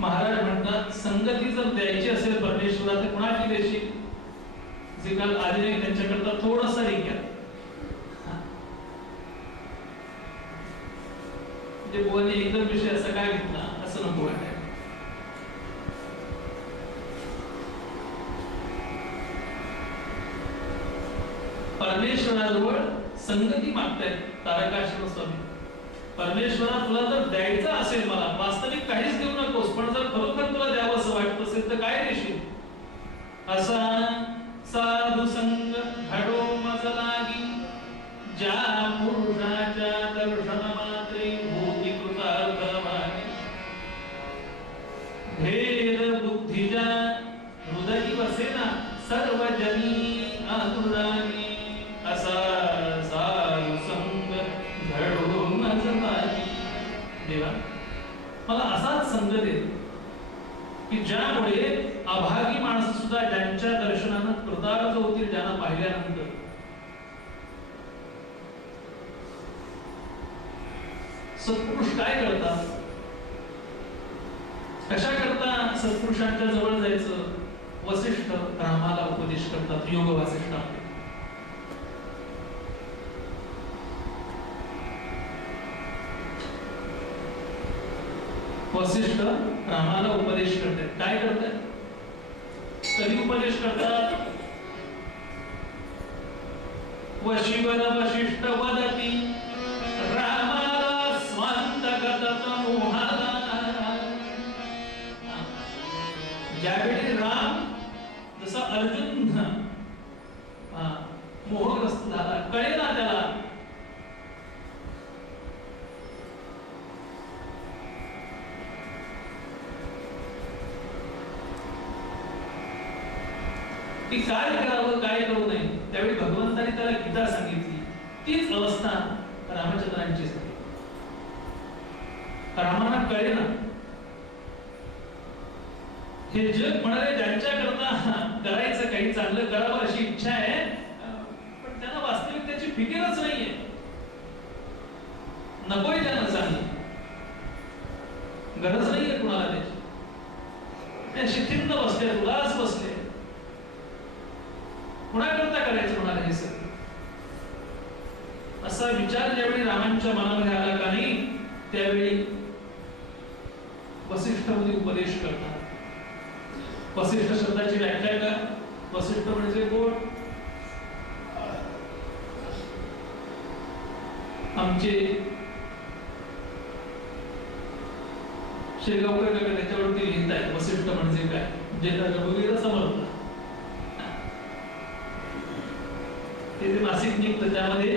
महाराज म्हणतात संगती जर द्यायची असेल परमेश्वरा तर कुणाची देशील? जे काल आधी त्यांच्याकरता थोडंसं रिक्या म्हणजे बुवाने एकदम विषय असा काय घेतला असं नको वाटाय. परमेश्वराजवळ संगती मागतायत तारकाश्रम स्वामी. परमेश्वरा तुला जर द्यायचं असेल मला वास्तविक काहीच देऊ नकोस पण जर खरोखर तुला द्यावं असं वाटत असेल तर काय देशील? असा साधू संग घडो मज लागी ज्या पुरुषाच्या दर्शन मात्रे भूती कृतार्थ भागे भेद बुद्धीच्या हृदयी वसेना सर्व जनी आतुरागी असा साधू संग घडो मज लागी. देवा मला असाच संग दे की ज्यामुळे अभागी माणसं सुद्धा ज्यांच्या दर्शनानं कृतार्थ होतील, ज्यांना पाहिल्यानंतर. सत्पुरुष काय करतात? कशा करता सत्पुरुषांच्या जवळ जायचं? वसिष्ठ रामाला उपदेश करतात. योग वासिष्ठ वसिष्ठ रामाला उपदेश करतात. काय करतात? कधी उपदेश करतात? वशिवर वशिष्ठ वदती रामाला स्वांतगत मोहाला. ज्यावेळी राम जसा अर्जुन मोहग्रस्त झाला, कळेना त्याला की काय करावं काय करू नये, त्यावेळी भगवंताने त्याला गीता सांगितली. तीच अवस्था रामचंद्रांची झाली. रामाना कळेना हे जग म्हणाले ज्यांच्या करता करायचं काही चांगलं करावं अशी इच्छा आहे पण त्यांना वास्तविक त्याची फिकीरच नाहीये. नकोय त्यांना चांगलं, गरज नाहीये कुणाला त्याची. त्या शिथिंत बसले, उदास बसले. कुणाकरता करायचं म्हणाले हे सगळं? असा विचार ज्यावेळी रामांच्या मनामध्ये आला का नाही त्यावेळी वसिष्ठ मुनी उपदेश करतात. वसिष्ठ शब्दाची व्याख्या का? वसिष्ठ म्हणजे कोण? आमचे शेगावकर काका त्याच्यावरती लिहित आहेत वसिष्ठ म्हणजे काय, जे रघुवीर समर्थ. ते मासिक निघतं त्यामध्ये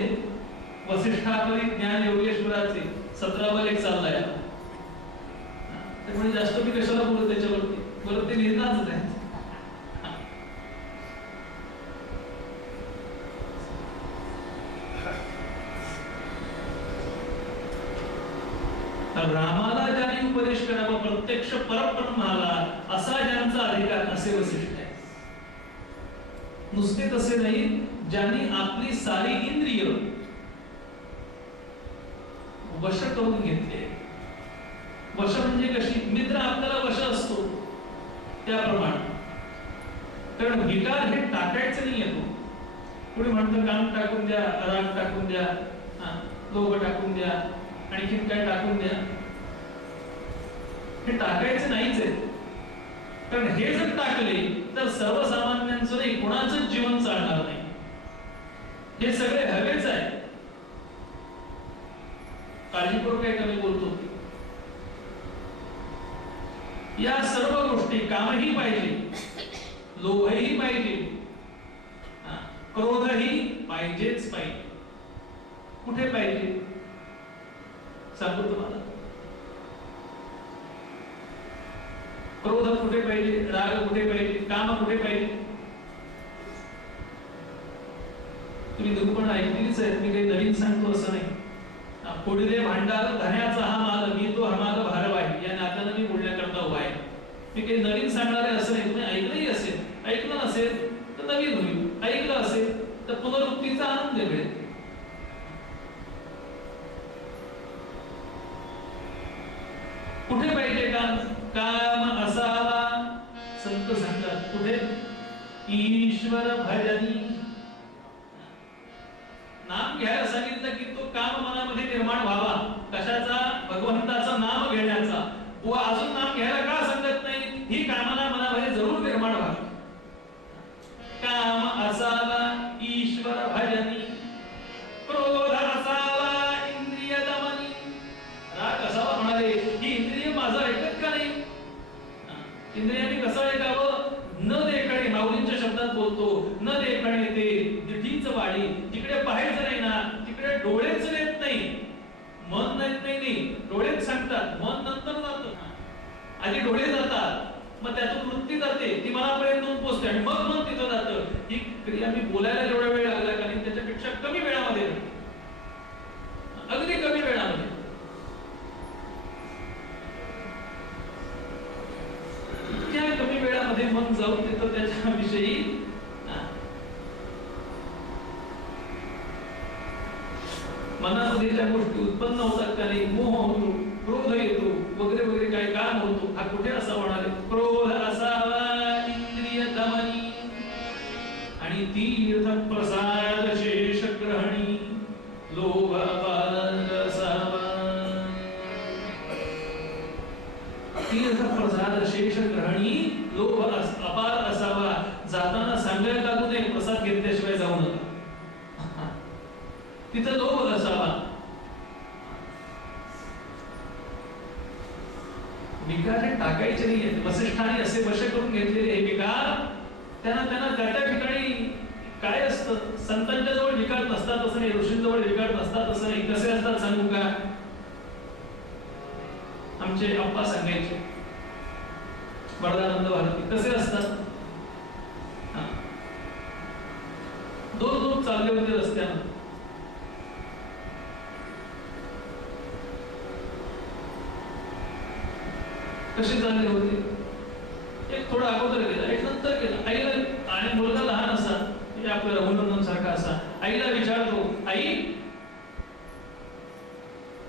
वसिष्ठापरी ज्ञान योगेश्वराचे 17वा लेख चाललाय. त्यामुळे जास्त मी कशाला बोलतो त्याच्यावरती, बरं ते लिहिताच नाही. रामाला ज्यांनी उपदेश करावा प्रत्यक्ष परब्रह्माला असा ज्यांचा अधिकार असे वसिष्ठ आहे. नुसते तसे नाही, ज्यांनी आपली सारी इंद्रिय वश करून घेतले. वश म्हणजे कशी? मित्र आपल्याला वश असतो त्याप्रमाणे. कारण विकार हे टाकायचं नाही येतो. पुढे म्हणतं काम टाकून द्या, राग टाकून द्या, लोभ टाकून द्या, आणखीन काय टाकून द्या. हे टाकायचं नाहीच आहे. कारण हे जर टाकले तर सर्वसामान्यांचं नाही कोणाचंच जीवन चालणार नाही. हे सगळे हवेच आहे. काळजीपूर्वक काय कमी बोलतो. या सर्व गोष्टी कामही पाहिजे, लोभही पाहिजे, क्रोधही पाहिजेच पाहिजे. कुठे पाहिजे सांगतो तुम्हाला. क्रोध कुठे पाहिजे, राग कुठे पाहिजे, काम कुठे पाहिजे? तुम्ही दुर्पण ऐकलीच आहे, मी काही नवीन सांगतो असं नाही. पुढे भांडार धन्याचा हा माल, मी तो हमाल भारव आहे, या नात्यानं मी बोलण्याकरता उभा आहे. मी काही नवीन सांगणार आहे असं नाही. तुम्ही ऐकलंही असेल, ऐकलं नसेल तर नवीन होईल, ऐकलं असेल तर पुनरुक्तीचा आनंद मिळेल. कुठे पाहिजे काम? काम असावा. संत सांगतात कुठे ईश्वर भजनी. नाम घ्यायला सांगितलं की तो काम मनामध्ये निर्माण व्हावा. कशाचा? भगवंताचं नाम घेण्याचा. व अजून नाम घ्यायला का सांगत नाही? ही कामना मनामध्ये जरूर निर्माण व्हावी. काम असावा ईश्वर भजनी. क्रोध असावा इंद्रिय दमनी. राग असावा म्हणाले ही इंद्रिय माझं ऐकत का नाही? इंद्रियांनी कसं ऐकावं? न देखणे, माऊलींच्या शब्दात बोलतो, न देखणे ते दिठीच वाढी. जिकडे पाहायचं नाही ना तिकडे डोळेच नेत नाही. मन नेत नाही, डोळेच सांगतात. मन नंतर जातं. आधी डोळे जातात, मग त्यातून वृत्ती जाते, ती मनापर्यंत येऊन पोहोचते आणि मग मन तिथं जातं. ही क्रिया मी बोलायला जेवढा वेळ लागला का नाही त्याच्यापेक्षा कमी वेळामध्ये, अगदी कमी वेळामध्ये. इतक्या कमी वेळामध्ये मन जाऊन तिथं त्याच्याविषयी मनामध्ये ज्या गोष्टी उत्पन्न होतात का नाही, मोह होतो, क्रोध येतो, वगैरे वगैरे काही काम होतो, हा कुठे असा म्हणाले? क्रोध असावा इंद्रिय दमनी. आणि तीर्थ प्रसाद शेष ग्रहणी. लोभ असावा. तीर्थ प्रसाद शेष ग्रहणी. लोभ अपार असावा. जाताना सांगायला लागू नये प्रसाद घेतल्याशिवाय जाऊ नका. तिथं लोभ असावा. विकार हे टाकायचे नाही. वसिष्ठाने असे वश करून घेतलेले हे विकार त्यांना त्या ठिकाणी काय असतं? संतांच्या जवळ विकार नसतात असं नाही, ऋषींजवळ विकार नसतात असं नाही. कसे असतात सांगू का? आमचे अप्पा सांगायचे वरदानंद भारती कसे असतात? दोन चालले होते रस्त्यानं. कसे चालले होते? एक थोडा अगोदर गेला, एक नंतर गेला. आईला, आणि मुलगा लहान असा, म्हणजे आपल्या रघुनंदन सारखा असा, आईला विचारतो, आई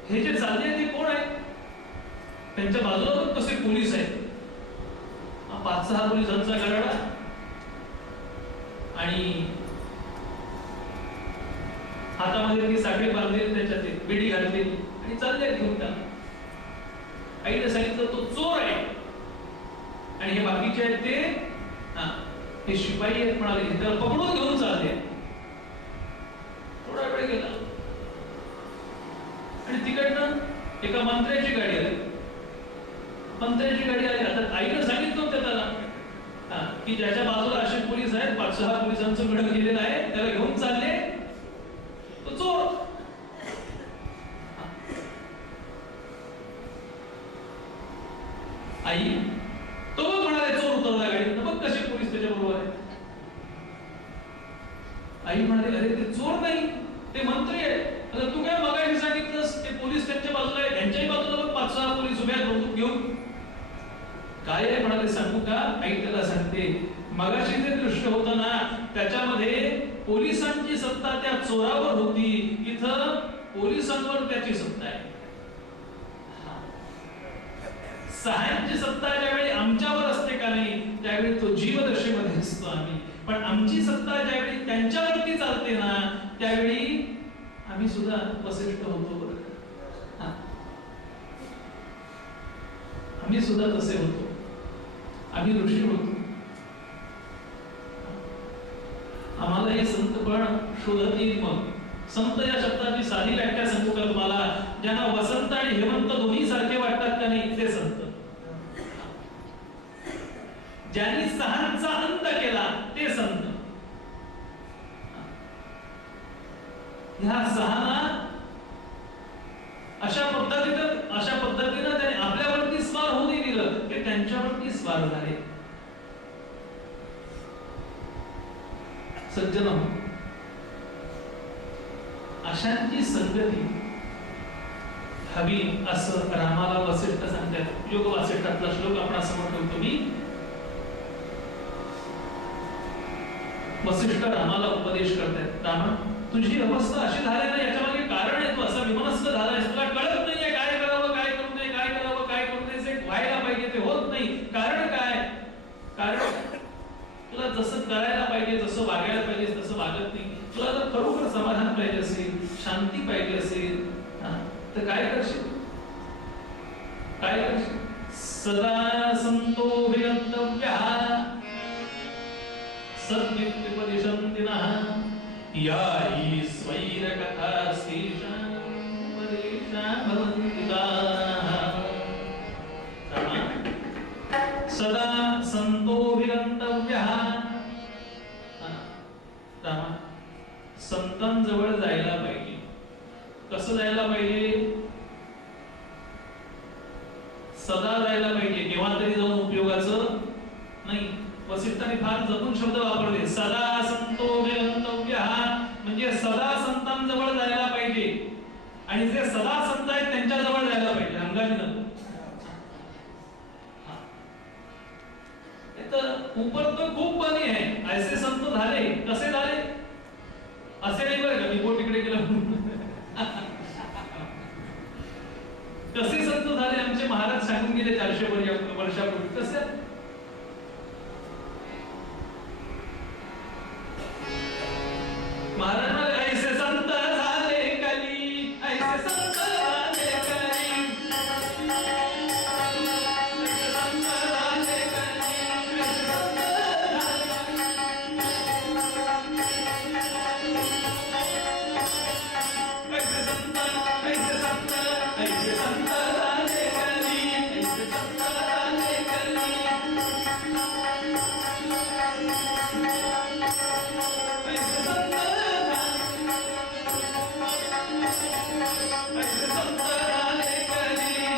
हे जे चालले ते कोण आहे? त्यांच्या बाजूला कसे पोलीस आहेत. 5-6 पोलिसांचा गराडा आणि हातामध्ये ती साखळी बांधलेली, त्याच्यात बिडी घातलेली आणि चालले घेऊन त्याला. आईने सांगितलं तो चोर आहे आणि हे बाकीचे आहेत ते शिपाई आहेत म्हणाले. त्याला पकडून घेऊन चालले. थोडा वेळ गेला आणि तिकडनं एका मंत्र्याची गाडी आली. आता आईने सांगितलं होतं त्याला की ज्याच्या बाजूला असे पोलीस आहेत, 5-6 पोलिसांचं गड गेलेलं आहे, त्याला घेऊन चालले, तो चोर. आई तो बघ म्हणाले, चोर उतरला गाडीत, बघ कसे पोलीस त्याच्या बरोबर आहे. आई म्हणाले, अरे ते चोर नाही, ते मंत्री आहे. आता तू काय मगाशी सांगितलंस ते पोलीस त्यांच्या बाजूला आहे, त्यांच्याही बाजूला बघ 5-6 पोलीस उभे आहेत बंदूक घेऊन. काय आहे म्हणाले सांगू का? आई त्याला सांगते, मगाशी जे दृश्य होतं ना त्याच्यामध्ये पोलिसांची सत्ता त्या चोरावर होती, इथं पोलिसांवर त्याची सत्ता आहे. सहाय्यांची सत्ता ज्यावेळी आमच्यावर असते का नाही, त्यावेळी तो जीवदशेमध्ये असतो आम्ही. पण आमची सत्ता ज्यावेळी त्यांच्यावरती चालते ना त्यावेळी आम्ही सुद्धा वसिष्ठ होतो. आम्ही सुद्धा तसे होतो, आम्ही ऋषी होतो. आम्हाला हे संतपण शोधत येईल. मग संत या शब्दाची साधी व्याख्या सांगू का तुम्हाला? ज्यांना वसंत आणि हेमंत दोन्ही सारखे वाटतात का नाही ते संत. ज्यांनी सहांचा अंत केला ते संत. ह्या सहाना अशा पद्धतीनं त्याने आपल्यावरती स्वार होऊ नाही दिलं, ते त्यांच्यावरती स्वार झाले. सज्जन अशांची संगती हवी असं रामाला वसिष्ठ सांगतात. योग वासिष्ठातला श्लोक आपण समोर ठेवतो मी. वसिष्ठ रामाला उपदेश करतात, रामा तुझी अवस्था अशी झाली ना याच्यामागे कारण आहे. तू असा विमनस्क झालाय, तुला कळत नाहीये काय करावं काय करू नये, काय करावं काय करू नये. व्हायला पाहिजे ते होत शांती पाहिजे असेल तर काय करशील? काय करशील? सदा संतो विगंतव्यः सद्युक्तिपदिशन्तिनः या हि स्वैरकथा स्तेषां उपदेशा भवन्ति ताः। सदा संतो विगंतव्यः, संतांजवळ जायला पाहिजे. कसं जायला पाहिजे? सदा जायला पाहिजे, केव्हा तरी जाऊन उपयोगाचं नाही. वसिष्ठांनी फार जपून शब्द वापरले. सदा संतो विगंतव्यः म्हणजे सदा संतांजवळ जायला पाहिजे, आणि जे सदा संत आहेत त्यांच्या जवळ जायला पाहिजे, हंगामी नको. ऊपर तो खूप पाणी आहे, ऐसे संत झाले. कसे झाले असे नाही बरं का, मी बोट तिकडे केलं. कसे संत झाले आमचे महाराज सांगून गेले 400 वर्षापूर्वी. कसे? महाराज म्हणाले ऐसे संत झाले कली, ऐसे संत झाले कली, ऐसे संत झाले कली,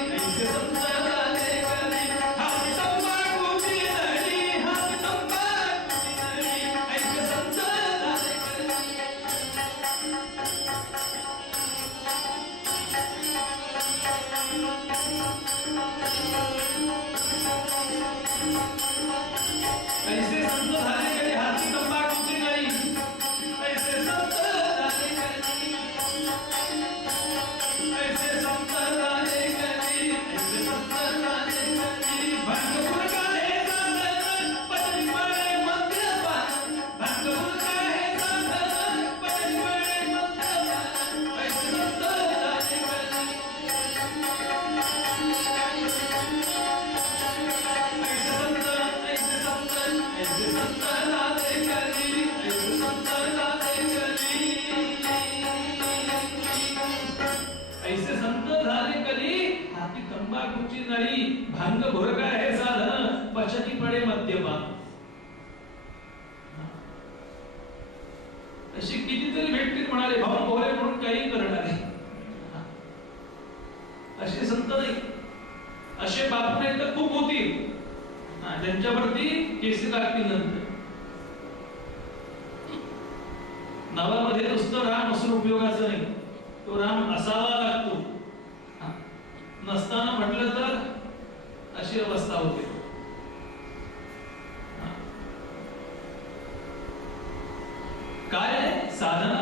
ऐसे संत भांग भोरका हे साधन पचती पडे मद्यपान. अशी कितीतरी भेटतील म्हणाले, भाऊ भोरे म्हणून काही करणारे. असे संत नाही. असे बापू नाही तर खूप होतील, ज्यांच्यावरती केसी लागतील नंतर. नावामध्ये नुसतं राम असून उपयोगाचं नाही, तो राम असावा लागतो. नसताना म्हटलं तर अशी अवस्था होते. काय साधना,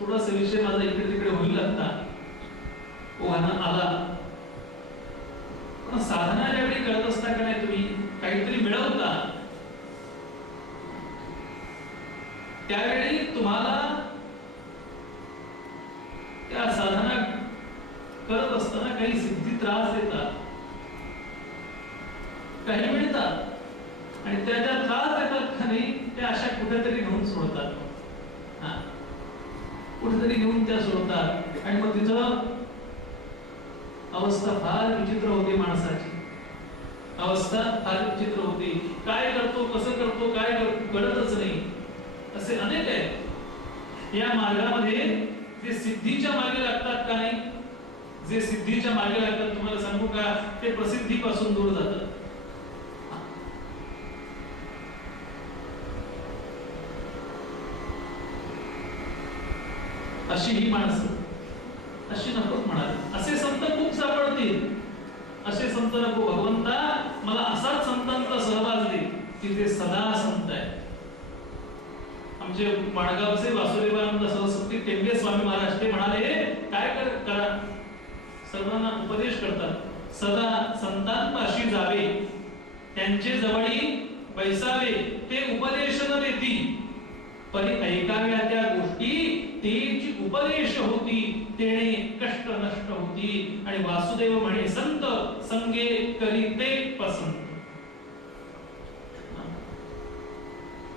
थोडासा विषय माझा इकडे तिकडे होईल आता, ओहाना आला. पण साधना ज्यावेळी करत असता का नाही, तुम्ही काहीतरी मिळवता, त्यावेळी तुम्हाला त्या साधना करत असताना काही सिद्धी त्रास देतात, काही मिळतात, आणि त्या ज्या त्रास देतात का नाही त्या अशा कुठेतरी घेऊन सोडतात. कुठेतरी घेऊन त्या सोडतात, आणि मग तिथं अवस्था फार विचित्र होते. माणसाची अवस्था फार विचित्र होते. काय करतो, कसं करतो, काय कळतच नाही. असे अनेक आहेत या मार्गामध्ये जे सिद्धीच्या मागे लागतात का नाही, जे सिद्धीच्या मागे लागतात, तुम्हाला सांगू का, ते प्रसिद्धीपासून दूर जातात. अशी ही माणसं, अशी नको म्हणाले. असे संत खूप सापडतील. असे संत नको. भगवंता मला असाच संतांचा सहवास दे की ते सदा संत आहे. आमचे माणगावचे वासुदेवानंद सरस्वती टेंबे स्वामी महाराज ते म्हणाले, काय करा, सर्वांना उपदेश करतात, सदा संतांपाशी जावे, त्यांचे जवळी बैसावे, ते उपदेश न देती परी ऐकाव्या त्या गोष्टी तेची उपदेश होती, तेणे कष्ट नष्ट होती. आणि वासुदेव म्हणे संत संगे करीते पसंत.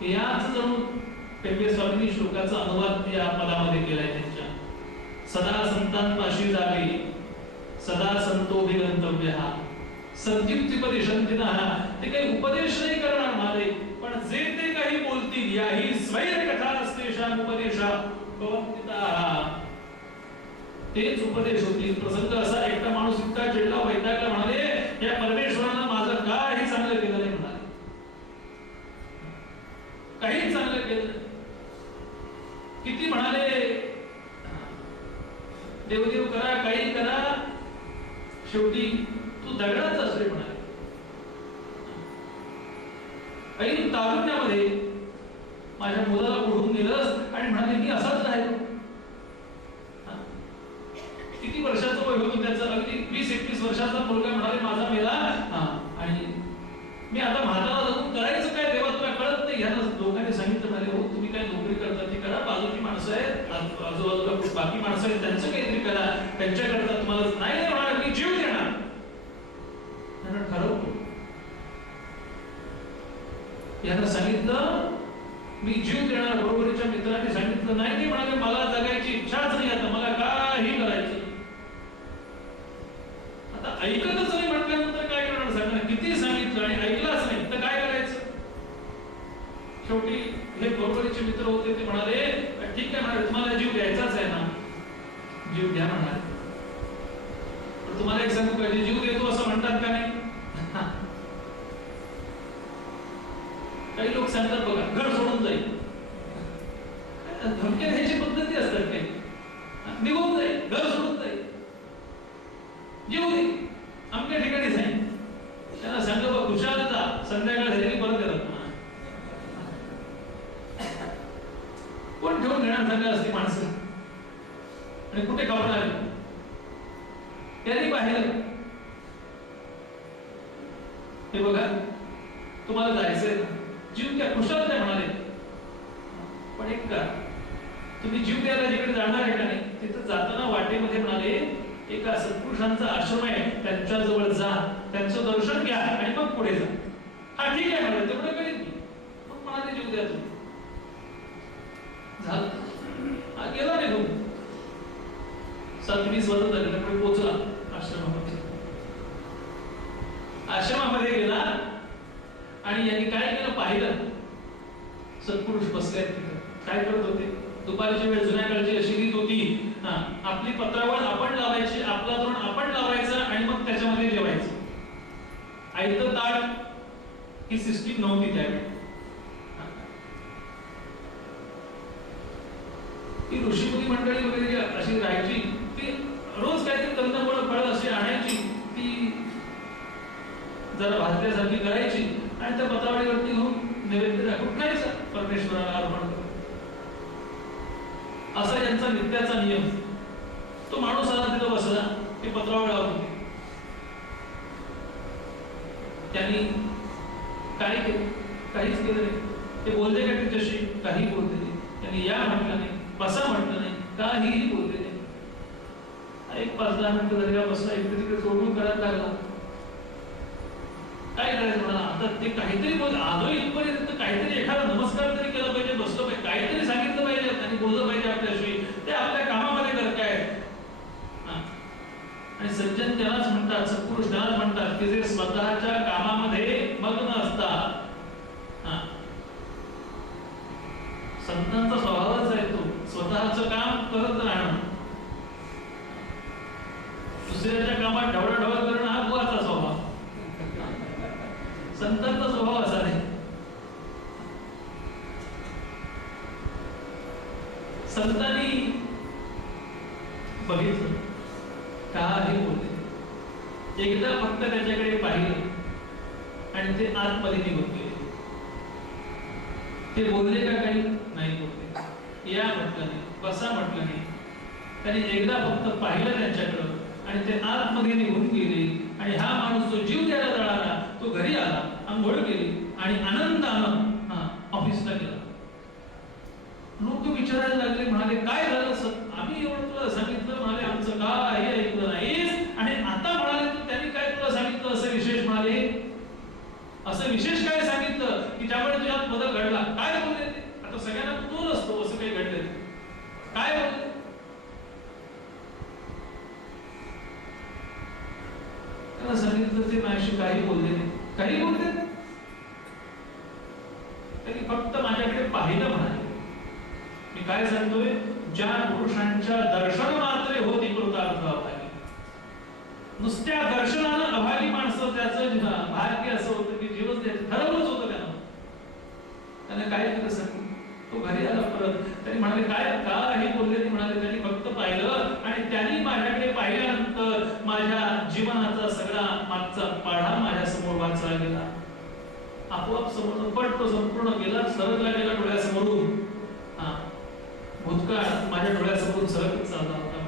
याच जणू पेंबे स्वामींनी श्लोकाचा अनुवाद या पदामध्ये केलाय त्यांच्या. सदा संतांपाशी जावे, सदा संतोभिगंतव्यः, संदीप्तिपदी शंतिनः. ते काही उपदेश नाही करणार महाराज, पण जे ते काही बोलतील याही स्वैर कथा असतेशाम उपदेशा भवन्तिताः, तेच उपदेश होतील. प्रसंग असा, एकटा माणूस इतका चिडला, वैतागला, म्हणाले या परमेश्वरानं माझं काही चांगलं केलं नाही म्हणाले, काही चांगलं केलं नाही. किती म्हणाले देवदेव करा, काही करा, शेवटी तू दगडाच असले म्हणाले. ऐन तारुण्यामध्ये माझ्या मुलाला ओढून नेलंस आणि म्हणाले मी असाच राहिलो. किती वर्षाचं वय होतं त्याचं, अगदी 20-21 वर्षाचा मुलगा म्हणाले माझा मेला, आणि मी आता म्हातारा जगून करायचं काय देवा, तुला कळत नाही. ह्याला लोकांनी सांगितलं म्हणाले हो तुम्ही काय नोकरी करता ती करा, बाजूची माणसं आहेत, आजूबाजूला बाकी माणसं आहेत त्यांचं काहीतरी करा, त्यांच्याकरता तुम्हाला नाही म्हणाले मी जीव देणार. ठरवतो यांना सांगितलं मी जीव देणार. बरोबरीच्या मित्रांनी सांगितलं नाही नाही म्हणाले मला जगायची इच्छाच नाही, आता मला काही करायचं. आता ऐकतच नाही म्हटल्यानंतर काय करणार, सांगणार किती सांगितलं आणि ऐकलाच नाही तर काय करायचं. शेवटी हे बरोबरीचे मित्र होते, ते म्हणाले ठीक आहे म्हणाले तुम्हाला जीव द्यायचाच आहे ना, जीव घ्या म्हणाले. पण तुम्हाला एक सांगू पाहिजे, जीव देतो असं म्हणतात का नाही. काही लोक सांगतात बघा घर सोडून जाईल, धमक्या द्यायची पद्धती असतात काही, निघून जाईल, घर सोडून जाईल, जीव दे आमच्या ठिकाणी जाईल. त्यांना सांगा बघ खुशाल जा, संध्याकाळ झाली परत येतात. कोण ठेवून घेणार सांगा असते माणसं, आणि कुठे खावणार त्यांनी पाहिलं. हे बघा तुम्हाला जायचंय ना, जीव द्या, खुशाल द्या म्हणाले. पण एक का तुम्ही जीव द्यायला जिकडे जाणार आहे का नाही, तिथं जाताना वाटेमध्ये म्हणाले एका सत्पुरुषांचा आश्रम आहे त्यांच्या जवळ जा, त्यांचं दर्शन घ्या आणि मग पुढे जा. हा ठीक आहे म्हणाले, तेवढं करीन मी. मग म्हणाले जीव द्या तुम्ही. झालं, हा गेला निघून. 7:20 वाजत आले पुढे पोहोचला आश्रमामध्ये. आश्रमामध्ये गेला आणि यांनी काय केलं पाहिलं, सत्पुरुष बसले काय करत होते. दुपारची वेळ जुन्या काळची अशी रीत होती, आपली पत्रावळ आपण लावायची, आपला तोंड आपण लावायचं आणि मग त्याच्यामध्ये जेवायचं. आयतं ताट ही सिस्टीम नव्हती त्यावेळी. ती ऋषीमुनी मंडळी वगैरे अशी राहायची, ती रोज काहीतरी कंदमुळं फळं अशी आणायची, ती जरा भाजल्यासारखी करायची आणि त्या पत्रावळीवरती घेऊन नैवेद्य दाखवून खायचं, परमेश्वराला अर्पण करून. असा यांचा नित्याचा नियम. तो माणूस आला तिथं बसला, ते पत्रावळ लावली. त्यांनी काय केलं, काहीच केलं नाही. ते बोलले का तिच्याशी, काही बोलले नाही. त्यांनी या म्हटलं नाही, बसा म्हटलं नाही, काहीही बोलले नाही. एक 5-10 मिनिटं झाली बसला, इकडे तिकडे सोडून करायला लागला. काय करायचं म्हणा, आता ते काहीतरी बोल आलो इथपर्यंत, काहीतरी एखादा नमस्कार तरी केला पाहिजे, बसलो पाहिजे, काहीतरी सांगितलं पाहिजे, त्यांनी बोललं पाहिजे आपल्याशी. ते आपल्या कामामध्ये करताय. आणि सज्जन त्यालाच म्हणतात, सत्पुरुष त्यालाच म्हणतात की जे स्वतःच्या कामामध्ये मग्न असतात. संतांचा स्वभावच आहे तो, स्वतःचं काम करत राहणं, दुसऱ्याच्या कामात ढवळाढवळ करणं हा बुवाचा स्वभाव. संतांचा स्वभाव असा नाही. संतांनी बघितलं, काही बोलले, एकदा फक्त त्याच्याकडे पाहिलं आणि ते आतमध्ये निघून गेले. ते बोलले का काही नाही बोलले, या म्हटलं नाही, बसा म्हटलं नाही. त्यांनी एकदा फक्त पाहिलं त्यांच्याकडं आणि ते आतमध्ये निघून गेले. आणि हा माणूस जो जीव द्यायला जळाला तो घरी आला, आंघोळ केली आणि आनंदानं ऑफिसला गेला. विचारायला लागले, म्हणाले काय झालं आम्ही एवढं तुला सांगितलं, म्हणाले आमचं काही ऐकलं नाहीस, आणि आता म्हणाले तू त्यांनी काय तुला सांगितलं असं विशेष, म्हणाले असं विशेष काय सांगितलं की ज्यामुळे तुझ्यात बदल घडला, काय बोलले ते? आता सगळ्यांना तो नसतो असं काही घडलं, काय बोलले? त्याला सांगितलं ते माझ्याशी काही बोलले नाही, काही बोलले त्यांनी फक्त माझ्याकडे पाहिलं, म्हणाले मी काय सांगतोय, ज्या पुरुषांच्या दर्शन मात्र होती कृतार्थ अभागी, नुसत्या दर्शनानं अभागी माणसं त्याचं भाग्य असं होतं की जीवच द्यायचं ठरवलंच होतं त्यानं काय केलं सांग, तो घरी आला परत, त्यांनी म्हणाले काय काही बोलले नाही, म्हणाले त्यांनी फक्त पाहिलं, आणि त्यांनी माझ्याकडे पाहिल्यानंतर माझ्या जीवनाचा सगळा मागचा पाढा माझ्या समोर वाचला गेला, आपोआप समोर पट तो संपूर्ण गेला, सरकला गेला डोळ्यासमोरून, भूतकाळ माझ्या डोळ्यासमोरून सरकत चालला होता,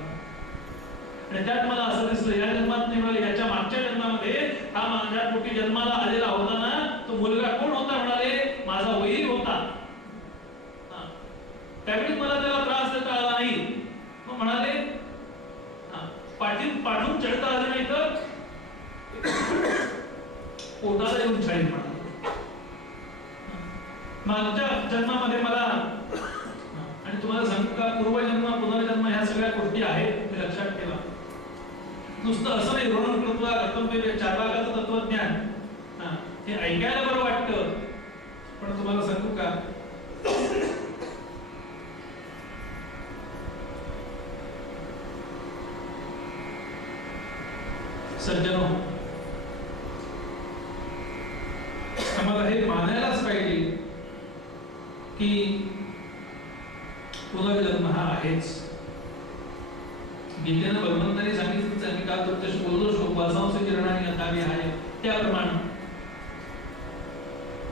आणि त्यात मला असं दिसलं या जन्मात नाही म्हणाले, याच्या मागच्या जन्मामध्ये हा माझ्या पोटी जन्माला आलेला होता ना, तो मुलगा कोण होता, म्हणाले माझा वैरी होता, त्यावेळी मला त्याला त्रास देता आला नाही, मग म्हणाले पाठून चढता आलं नाही तर पोटाला येऊन छाईल, म्हणाले मागच्या जन्मामध्ये मला, आणि तुम्हाला सांगू का पूर्वजन्म पुनर्जन्म ह्या सगळ्या गोष्टी आहेत हे लक्षात ठेवा, नुसतं असं नाही ऋण कृत्वा कर्तव्य चार्वाकाचं तत्वज्ञान हे ऐकायला बरं वाटतं, पण तुम्हाला सांगू का सज्जनो, आम्हाला हे मानायलाच पाहिजे की पुनर्जन्म हा आहेच, गीतेनं भगवंतांनी सांगितलं की का तुमच्याशी बोललो श्वासांचे किरणाने यथावी आहे, त्याप्रमाणे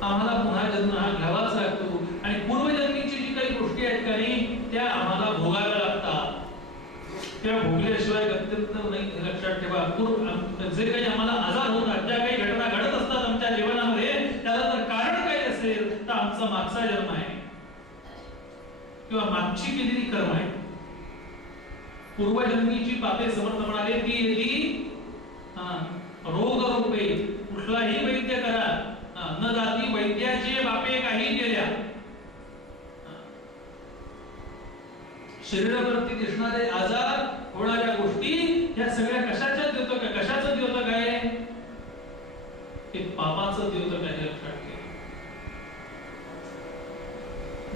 आम्हाला पुन्हा जन्म हा घ्यावाच लागतो, आणि पूर्वजन्मीची जी काही गोष्टी आहेत का नाही त्या आम्हाला भोगायला लागतात, त्या भोगल्याशिवाय गत्यंतर नाही, लक्षात ठेवा. जे काही आम्हाला आजार होतात, ज्या काही घटना घडत असतात आमच्या जीवनामध्ये, त्याला जर कारण काही असेल तर आमचा मागचा जन्म आहे किंवा मागची केलेली कर्म आहे. पूर्वजन्मीची पापे समर्थ म्हणाले ती येती रोग रूपे, कुठलाही वैद्य करा न जाती वैद्याचे बापे काही केल्या. शरीरावरती दिसणारे आजार, होणाऱ्या गोष्टी या सगळ्या कशाच्या द्योतक आहे? कशाचं द्योतक आहे? ते पापाचं द्योतक आहे, लक्षात ठेवा.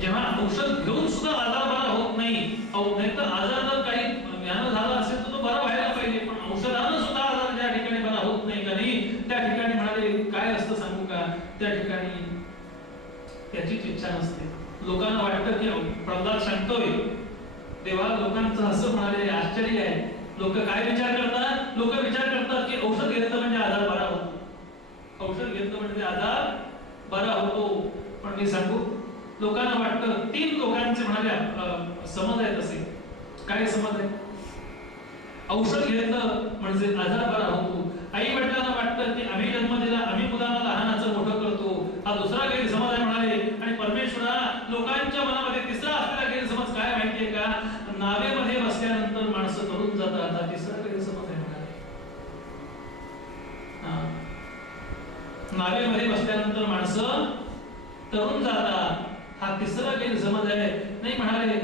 जेव्हा औषध घेऊन सुद्धा आजार बरा होत नाही, नाही तर आजार जर काही ज्ञान झाला असेल तर तो बरा व्हायला पाहिजे, पण औषधानं सुद्धा आजार ज्या ठिकाणी बरा होत नाही का नाही, त्या ठिकाणी म्हणाले काय असतं सांगू का, त्या ठिकाणी त्याचीच इच्छा नसते. लोकांना वाटतं की प्रल्हाद सांगतोय तेव्हा लोकांचं असं म्हणाले आश्चर्य आहे. लोक काय विचार करतात? लोक विचार करतात की औषध घेतलं म्हणजे आजार बरा होतो, औषध घेतलं म्हणजे आजार बरा होतो. पण मी सांगू, लोकांना वाटतं, तीन लोकांचे म्हणाले समज आहेत असे. काय समज आहे? औषध घेतलं म्हणजे आजार बरा होतो. आई वडिलांना वाटतं की आम्ही जन्म दिला, आम्ही मुलांना लहानाचं मोठं करतो, हा दुसरा गैरसमज आहे म्हणाले. आणि परमेश्वरा लोकांच्या मनामध्ये तिसरा असलेला गैरसमज काय माहितीये का? नावेमध्ये बसल्यानंतर माणसं तरुण जातात, हा तिसरा गैरसमज आहे म्हणाले. नावेमध्ये बसल्यानंतर माणसं तरुण जातात, हा तिसरा गैरसमज आहे. नाही म्हणाले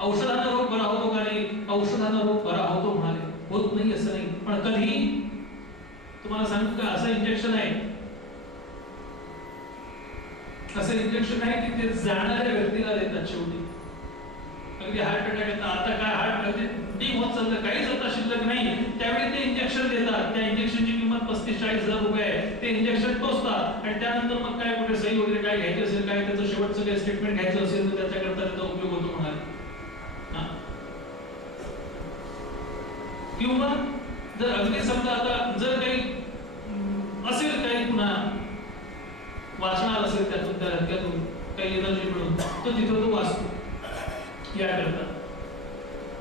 औषधाचा रोग बरा होतो का नाही? औषधाचा रोग बरा होतो म्हणाले. होत नाही असं नाही, पण कधी तुम्हाला सांगू का, असं इंजेक्शन आहे, असं इंजेक्शन आहे की ते जाणाऱ्या व्यक्तीला देतात शेवटी. अगदी हार्ट अटॅक येतात, आता काय हार्ट डीप होत चाललं, काहीच आता शिल्लक नाही, त्यावेळी ते इंजेक्शन देतात. त्या इंजेक्शनची किंमत 35-40 हजार रुपये आहे. ते इंजेक्शन टोचतात आणि त्यानंतर मग काय कुठे सही वगैरे काय घ्यायची असेल, काय त्याचं शेवटचं काही स्टेटमेंट घ्यायचं असेल तर त्याच्याकरता त्याचा उपयोग होतो म्हणाले. किंवा जर अगदी समजा आता जर काही असेल, काही पुन्हा वाचणार असेल त्यातून काही एनर्जी मिळून, तो तिथं तो वाचतो. या करता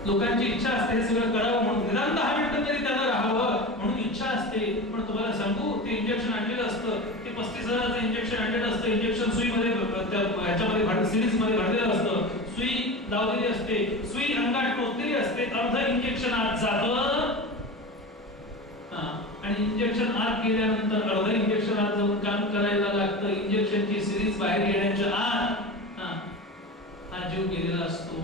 लोकांची इच्छा असते हे सगळं करावं म्हणून, निदान 10 मिनिटं तरी त्याला राहावं म्हणून इच्छा असते. पण तुम्हाला सांगू, ते इंजेक्शन आणलेलं असतं, ते 35,000चं इंजेक्शन आणलेलं असतं. इंजेक्शन सुईमध्ये ह्याच्यामध्ये सिरीज मध्ये भरलेलं असतं. सुई लावलेली असते, सुई अंगात टोचलेली असते, अर्ध इंजेक्शन आत जातं आणि इंजेक्शन आत गेल्यानंतर अर्ध इंजेक्शन आत जाऊन काम करायला लागतं. इंजेक्शनची सिरीज बाहेर येण्याच्या आत हा जीव गेलेला असतो.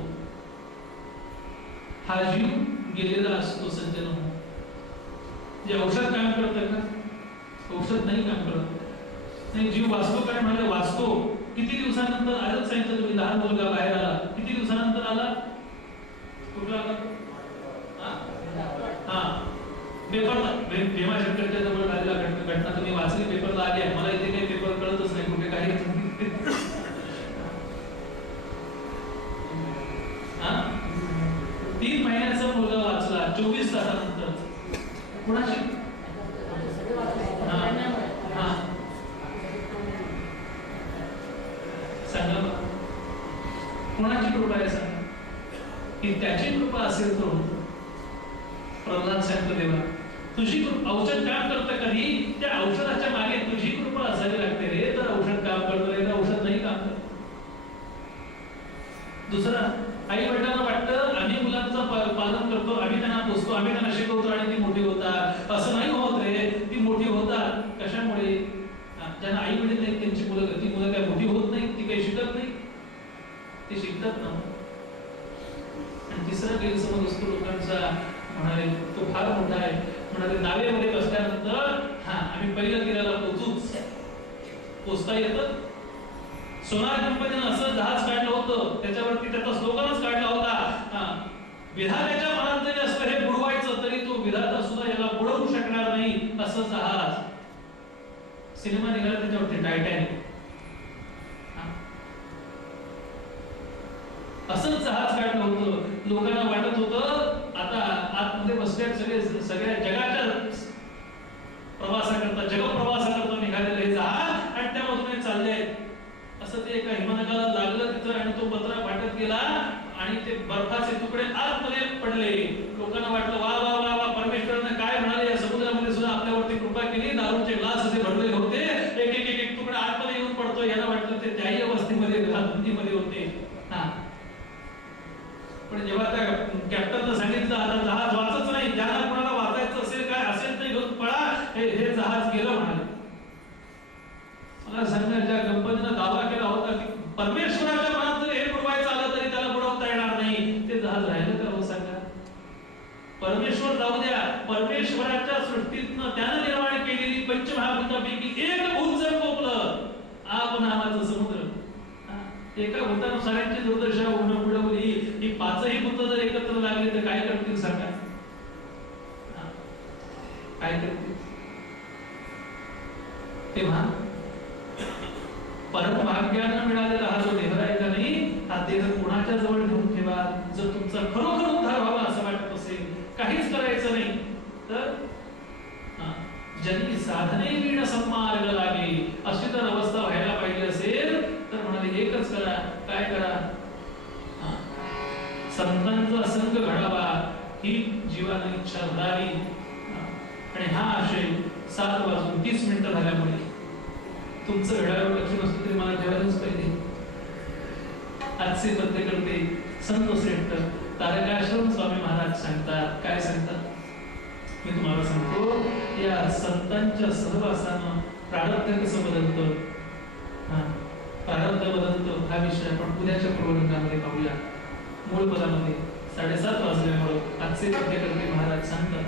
हा जीव गेलेला असतो. सज्जन, जे औषध काम करतं का? औषध नाही काम करत. नाही, जीव वाचतो काय म्हणाले? वाचतो. किती दिवसानंतर? आजच सांगितलं तुम्ही, लहान मुलगा बाहेर आला, किती दिवसानंतर आला? कुठला आला? पेपरला. भीमा शंकरच्या जवळ झालेला घटना तुम्ही वाचली, पेपरला आली आहे. मला इथे काही पेपर कळतच नाही कुठे काही. 3 महिन्याचा मुलगा वाचला 24 तासानंतर. कुणाची? सांगा, कुणाची कृपा आहे? सांगा की त्याची कृपा असेल तर. प्रल्हाद सांगतो, देवा तुझी औषध काम करतं कधी? त्या औषधाच्या मागे तुझी कृपा असावी लागते रे, तर औषध काम करतं रे, औषध नाही काम करत. दुसरा, आई वडिलांना वाटतं आम्ही मुलांचं पालन करतो, आम्ही त्यांना पोसतो, आम्ही त्यांना शिकवतो आणि ती मोठी होतात. असं नाही होत रे, ती मोठी होतात. कशामुळे? ज्यांना आई वडील नाही त्यांची मुलं, ती मुलं काय मोठी होत नाही, ती काही शिकत नाही, ती शिकतात ना. आणि तिसरा गैरसमज असतो लोकांचा, म्हणाले तो फार मोठा आहे, म्हणाले नावेमध्ये बसल्यानंतर आम्ही पहिल्या तीराला पोचूच. पोचता येतं? सोनार कंपनीनं असं जहाज काढलं होतं, त्याच्यावरती त्याचा स्लोगनच काढला होता, विधात्याच्या मनात जरी असलं हे बुडवायचं तरी तो विधाता सुद्धा याला बुडवू शकणार नाही, असं जहाज. सिनेमा निघाला त्याच्यावरती, टायटॅनिक. असंच जहाज काढलं होतं. लोकांना वाटत होतं आता आतमध्ये बसल्या सगळ्या जगाच्या प्रवासाकरता, जगप्रवासाकरता निघालेलं हे जहाज आणि त्यामधून चालले आहेत. असं ते एका हिमनगाला लागलं तिथं आणि तो पत्रा फाटत गेला आणि ते बर्फाचे तुकडे आतमध्ये पडले. लोकांना वाटलं वा वा वा वा, परमेश्वराने काय म्हणाले, या समुद्रामध्ये सुद्धा आपल्यावरती कृपा केली. दारूचे ग्लास असे भरलेले होते, एक एक एक तुकडा आतमध्ये येऊन पडतो. याला वाटलं ते त्याही अवस्थेमध्ये बंदीमध्ये होते. पण जेव्हा त्या कॅप्टननं सांगितलं आता जहाज वाचच नाही, ज्याला कोणाला वाचायचं असेल काय असेल तर घेऊन पळा, हे जहाज गेलं म्हणाले. मला सांगा, ज्या कंपनीनं दावा केला होता की परमेश्वराच्या मनात जर हे बुडवायचं आलं तरी त्याला बुडवता येणार नाही, ते जहाज राहिलं का? हो सांगा. परमेश्वर जाऊ द्या, परमेश्वराच्या सृष्टीतनं त्यानं निर्माण केलेली पंचमहाभूतापैकी एक भूत जर कोपलं, आप नावाचं समुद्र, एका भूतानं साऱ्यांची दुर्दशा उडवली, ही 5ही भूत जर एकत्र लागली तर काय करतील सांगा? काय करतील? तेव्हा परमभाग्यानं मिळालेला हा जो देह आहे का नाही, हा देह कोणाच्या जवळ घेऊन ठेवा. जर तुमचा खरोखर उद्धार व्हावा असं वाटत असेल, काहीच करायचं नाही तर जनी साधने वीण सन्मार्ग लागे, अशी जर अवस्था व्हायला पाहिजे असेल तर म्हणाले एकच करा. काय करा? संतांचा संग घडावा, ही जीवाला इच्छा धरावी. आणि हा आशय 7:30 झाल्यामुळे तुमचं घड्याळावर लक्ष नसतं तरी मला जेवायलाच पाहिजे. आजचे पत्रकर्ते संत श्रेष्ठ तारकाश्रम स्वामी महाराज सांगतात. काय सांगतात? मी तुम्हाला सांगतो, या संतांच्या सहवासानं प्रारब्ध कसं बदलतं, प्रारब्ध बदलतं हा विषय आपण उद्याच्या प्रवचनामध्ये पाहूया. मूळ पदामध्ये 7:30 वाजल्यामुळे आजचे पत्रकर्ते महाराज सांगतात